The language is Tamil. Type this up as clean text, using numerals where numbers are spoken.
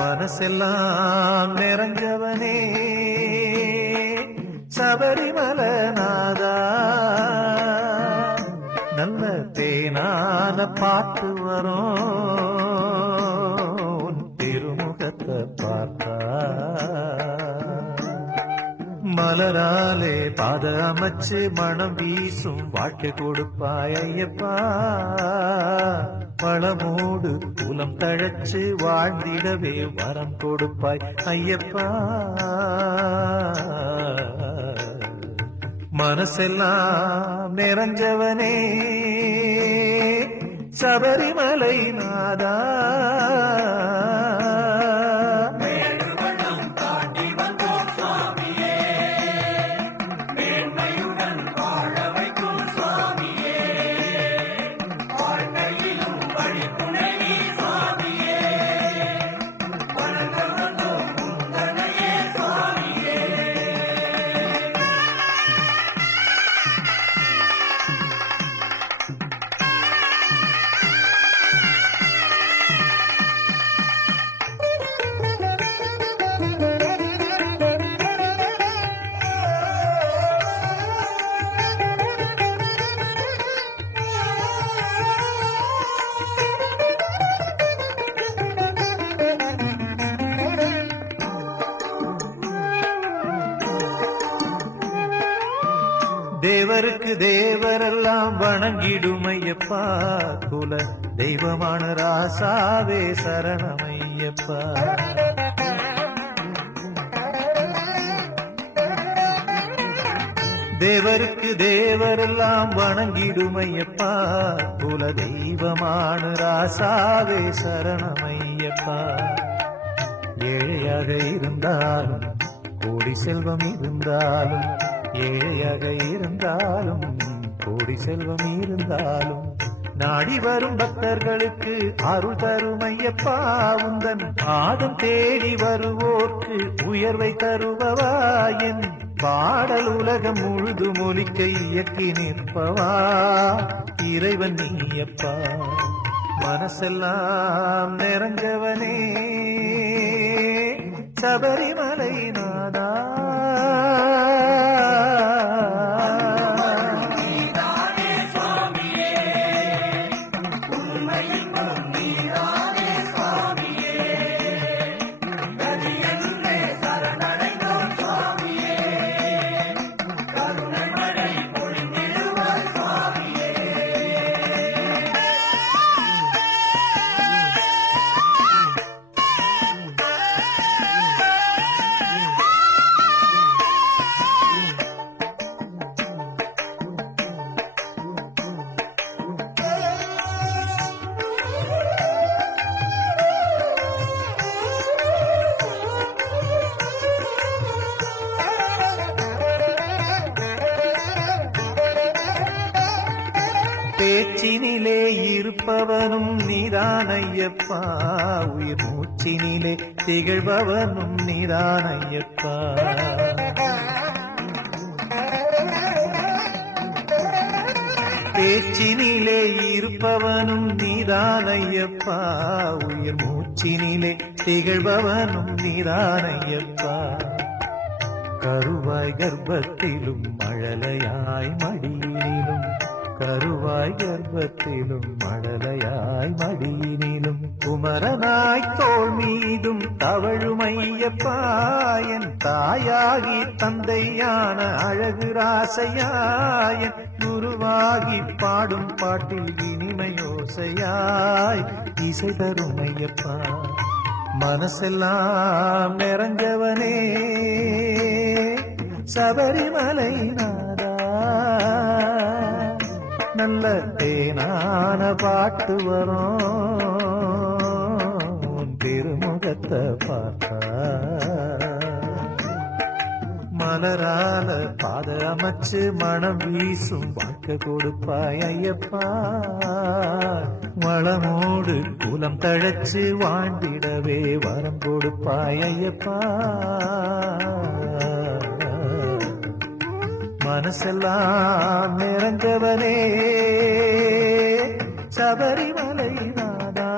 மனசெல்லாம் நிறைஞ்சவனே சபரிமலநாதா, நல்ல தேனான பாட்டு வரும் திருமுகத்தை பார்த்தா, மலராலே பாத அமைச்சு மனம் வீசும் வாழ்க்கை கொடுப்பாய் ஐயப்பா, பழமோடு குலம் தழைச்சு வாழ்ந்திடவே வரம் கொடுப்பாய் ஐயப்பா. மனசெல்லாம் நிறைஞ்சவனே சபரிமலை நாதா, தேவருக்கு தேவரெல்லாம் வணங்கிடும் ஐயப்பா, குல தெய்வமான ராசாவே சரணமையப்பா. தேவருக்கு தேவரெல்லாம் வணங்கிடும் ஐயப்பா, குல தெய்வமான ராசாவே சரணமையப்பா. ஏழையாக இருந்தாலும் கோடி செல்வம் இருந்தாலும், ஏழையாக இருந்தாலும் கோடி செல்வம் இருந்தாலும், நாடி வரும் பக்தர்களுக்கு அருள் தரும் ஐயப்பா. உந்தன் பாதம் தேடி வருவோர்க்கு உயர்வை தருபவா, என் பாடல் உலகம் முழுது மொழிக்க இயக்கி நிற்பவா இறைவன் நீயப்பா. மனசெல்லாம் நிறைஞ்சவனே சபரிமலை நாதா, பேச்சினிலே இருப்பவனும் நீதான் ஐயப்பா, உயிர் மூச்சினிலே திகழ்பவனும் நீதான் ஐயப்பா. பேச்சினிலே இருப்பவனும் நீதான் ஐயப்பா, உயிர் மூச்சினிலே திகழ்பவனும் நீதான் ஐயப்பா. கருவாய் கர்ப்பத்திலும் மழலையாய் மடியினிலும், கருவாய் கர்ப்பத்திலும் மழலையாய் மடியினிலும் குமரனாய் தோள் மீதும் தவழும் ஐயப்பா என் தாயாகி தந்தையான அழகு ராசையாயன் குருவாகி பாடும் பாட்டில் இனிமையோசையாய் இசை தரும் ஐயப்பா மனசெல்லாம் நிறைஞ்சவனே சபரிமலை நாதா நல்ல தேனான பாட்டு வரும் திருமுகத்தை பார்த்தா மலரால பாத அமைச்சு மனம் வீசும் வாழ்க்கை கொடுப்பாய் ஐயப்பா வளமோடு குலம் தழைச்சு வாழ்ந்திடவே வரம் கொடுப்பாய் ஐயப்பா மனசெல்லாம் நிறைந்தவனே சபரிமலை நாதா